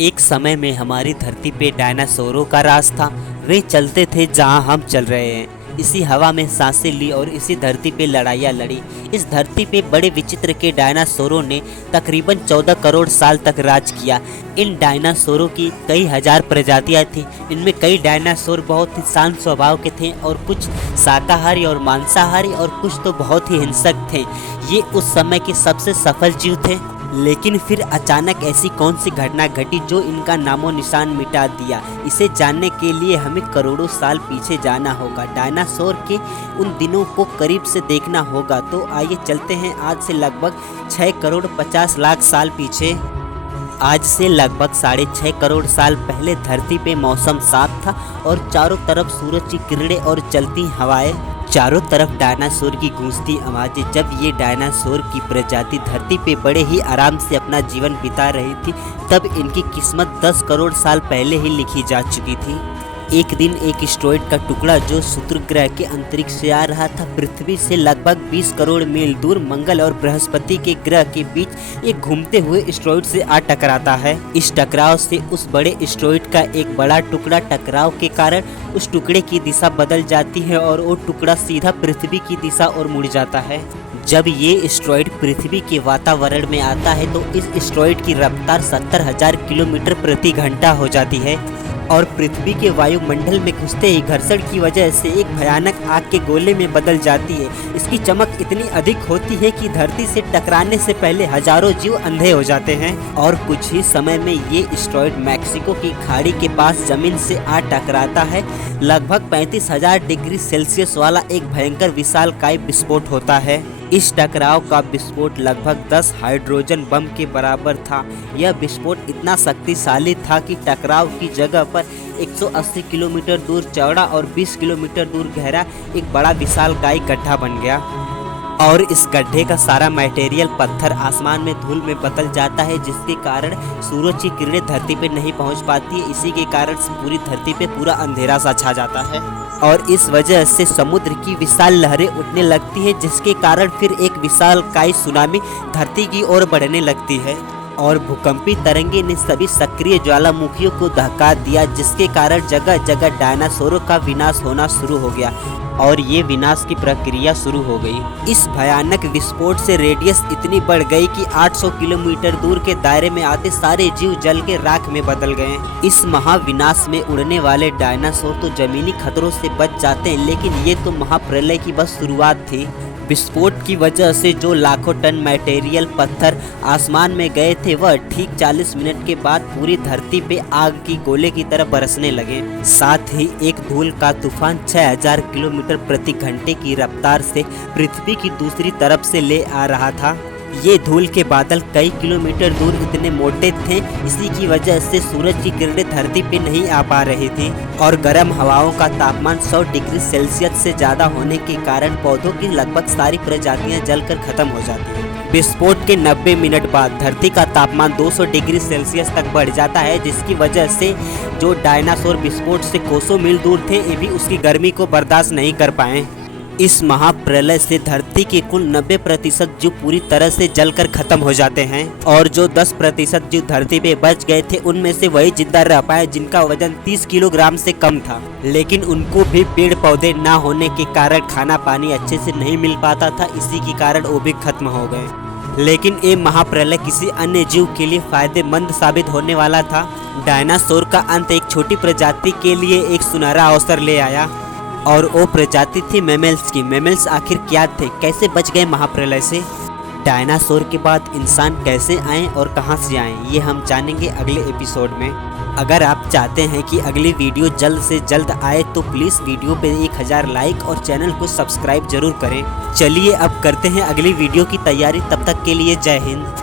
एक समय में हमारी धरती पे डायनासोरों का राज था। वे चलते थे जहां हम चल रहे हैं, इसी हवा में सांसें ली और इसी धरती पे लड़ाइयाँ लड़ी। इस धरती पे बड़े विचित्र के डायनासोरों ने तकरीबन 14 करोड़ साल तक राज किया। इन डायनासोरों की कई हजार प्रजातियां थी। इनमें कई डायनासोर बहुत ही शांत स्वभाव के थे और कुछ शाकाहारी और मांसाहारी और कुछ तो बहुत ही हिंसक थे। ये उस समय के सबसे सफल जीव थे। लेकिन फिर अचानक ऐसी कौन सी घटना घटी जो इनका नामो निशान मिटा दिया। इसे जानने के लिए हमें करोड़ों साल पीछे जाना होगा, डायनासोर के उन दिनों को करीब से देखना होगा। तो आइए चलते हैं आज से लगभग 6 करोड़ 50 लाख साल पीछे। आज से लगभग 6.5 करोड़ साल पहले धरती पे मौसम साफ था और चारों तरफ सूरज की किरणें और चलती हवाएं, चारों तरफ डायनासोर की गूंजती आवाजें। जब ये डायनासोर की प्रजाति धरती पे बड़े ही आराम से अपना जीवन बिता रही थी, तब इनकी किस्मत 10 करोड़ साल पहले ही लिखी जा चुकी थी। एक दिन एक एस्टेरॉयड का टुकड़ा जो शुक्र ग्रह के अंतरिक्ष से आ रहा था, पृथ्वी से लगभग 20 करोड़ मील दूर मंगल और बृहस्पति के ग्रह के बीच एक घूमते हुए एस्टेरॉयड से आ टकराता है। इस टकराव से उस बड़े एस्टेरॉयड का एक बड़ा टुकड़ा, टकराव के कारण उस टुकड़े की दिशा बदल जाती है और वो टुकड़ा सीधा पृथ्वी की दिशा और मुड़ जाता है। जब ये एस्टेरॉयड पृथ्वी के वातावरण में आता है तो इस एस्टेरॉयड की रफ्तार 70,000 किलोमीटर प्रति घंटा हो जाती है और पृथ्वी के वायुमंडल में घुसते ही घर्षण की वजह से एक भयानक आग के गोले में बदल जाती है। इसकी चमक इतनी अधिक होती है कि धरती से टकराने से पहले हजारों जीव अंधे हो जाते हैं और कुछ ही समय में ये एस्टेरॉयड मैक्सिको की खाड़ी के पास जमीन से आ टकराता है। लगभग 35,000 डिग्री सेल्सियस वाला एक भयंकर विशालकाय विस्फोट होता है। इस टकराव का विस्फोट लगभग 10 हाइड्रोजन बम के बराबर था। यह विस्फोट इतना शक्तिशाली था कि टकराव की जगह पर 180 किलोमीटर दूर चौड़ा और 20 किलोमीटर दूर गहरा एक बड़ा विशालकाय गड्ढा बन गया और इस गड्ढे का सारा मटेरियल पत्थर आसमान में धूल में बदल जाता है, जिसके कारण सूरज की किरणें धरती पे नहीं पहुंच पाती है। इसी के कारण पूरी धरती पे पूरा अंधेरा सा छा जाता है और इस वजह से समुद्र की विशाल लहरें उठने लगती है, जिसके कारण फिर एक विशालकाय सुनामी धरती की ओर बढ़ने लगती है और भूकंपी तरंगे ने सभी सक्रिय ज्वालामुखियों को दहका दिया, जिसके कारण जगह जगह डायनासोरों का विनाश होना शुरू हो गया और ये विनाश की प्रक्रिया शुरू हो गई। इस भयानक विस्फोट से रेडियस इतनी बढ़ गई कि 800 किलोमीटर दूर के दायरे में आते सारे जीव जल के राख में बदल गए। इस महाविनाश में उड़ने वाले डायनासोर तो जमीनी खतरों से बच जाते हैं, लेकिन ये तो महाप्रलय की बस शुरुआत थी। विस्फोट की वजह से जो लाखों टन मटेरियल पत्थर आसमान में गए थे, वह ठीक 40 मिनट के बाद पूरी धरती पे आग की गोले की तरह बरसने लगे। साथ ही एक धूल का तूफान 6000 किलोमीटर प्रति घंटे की रफ्तार से पृथ्वी की दूसरी तरफ से ले आ रहा था। ये धूल के बादल कई किलोमीटर दूर इतने मोटे थे, इसी की वजह से सूरज की किरणें धरती पे नहीं आ पा रही थी और गर्म हवाओं का तापमान 100 डिग्री सेल्सियस से ज़्यादा होने के कारण पौधों की लगभग सारी प्रजातियां जलकर खत्म हो जाती हैं। विस्फोट के 90 मिनट बाद धरती का तापमान 200 डिग्री सेल्सियस तक बढ़ जाता है, जिसकी वजह से जो डायनासोर विस्फोट से कोसों मील दूर थे, ये भी उसकी गर्मी को बर्दाश्त नहीं कर पाए। इस महाप्रलय से धरती के कुल 90% जीव पूरी तरह से जलकर खत्म हो जाते हैं और जो 10% जीव धरती पे बच गए थे, उनमें से वही जिंदा रह पाए जिनका वजन 30 किलोग्राम से कम था। लेकिन उनको भी पेड़ पौधे ना होने के कारण खाना पानी अच्छे से नहीं मिल पाता था, इसी के कारण वो भी खत्म हो गए। लेकिन ये महाप्रलय किसी अन्य जीव के लिए फायदेमंद साबित होने वाला था। डायनासोर का अंत एक छोटी प्रजाति के लिए एक सुनहरा अवसर ले आया और वो प्रजाति थी मैमल्स की। मैमल्स आखिर क्या थे, कैसे बच गए महाप्रलय से, डायनासोर के बाद इंसान कैसे आए और कहां से आए, ये हम जानेंगे अगले एपिसोड में। अगर आप चाहते हैं कि अगली वीडियो जल्द से जल्द आए तो प्लीज़ वीडियो पे 1000 लाइक और चैनल को सब्सक्राइब जरूर करें। चलिए अब करते हैं अगली वीडियो की तैयारी, तब तक के लिए जय हिंद।